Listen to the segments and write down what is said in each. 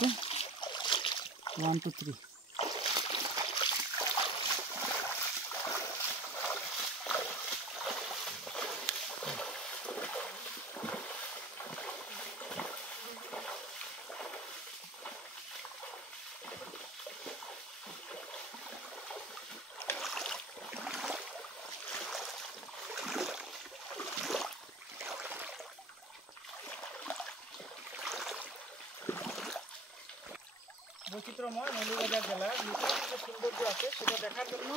একটু 1 2 3 বৈচিত্র্যময় মৌলভীবাজার জেলার নতুন যে সৌন্দর্য আছে সেটা দেখার জন্য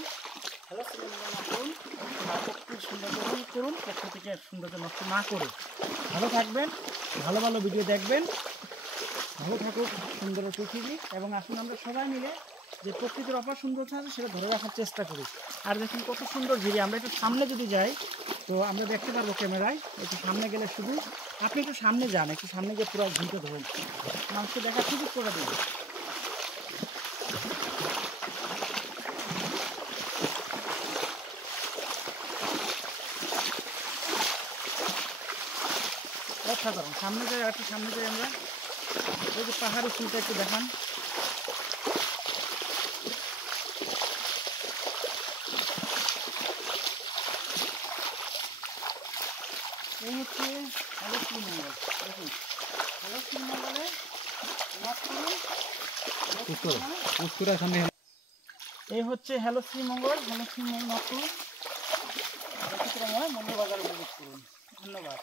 হ্যালো সিনেমা করুন আর প্রকৃতির সৌন্দর্য উপভোগ করুন, প্রকৃতিকে সৌন্দর্য নষ্ট না করে। ভালো থাকবেন, ভালো ভালো ভিডিও দেখবেন, ভালো থাকুক সুন্দর পৃথিবী। এবং আসুন আমরা সবাই মিলে যে প্রকৃতির অপার সৌন্দর্য আছে সেটা ধরে রাখার চেষ্টা করি। আর দেখুন কত সুন্দর ঝিরি। আমরা একটু সামনে যদি যাই তো আমরা দেখতে পারবো ক্যামেরায়। একটু সামনে গেলে শুধু আপনি একটু সামনে যান, একটু সামনে গিয়ে পুরো ঝিলটা ধরেন, মানুষকে দেখার সুযোগ করে দিন। অসাধারণ। সামনে যাই, একটু সামনে যাই আমরা। ওই যে পাহাড়ি ফুলটা একটু দেখান। এই হচ্ছে হ্যালো শ্রীমঙ্গল। দেখুন হ্যালো শ্রীমঙ্গলে এই হচ্ছে হ্যালো শ্রীমঙ্গল। হ্যালো শ্রীমঙ্গল নতুন বৈচিত্র্যময় মৌলভীবাজার উপভোগ করুন। ধন্যবাদ।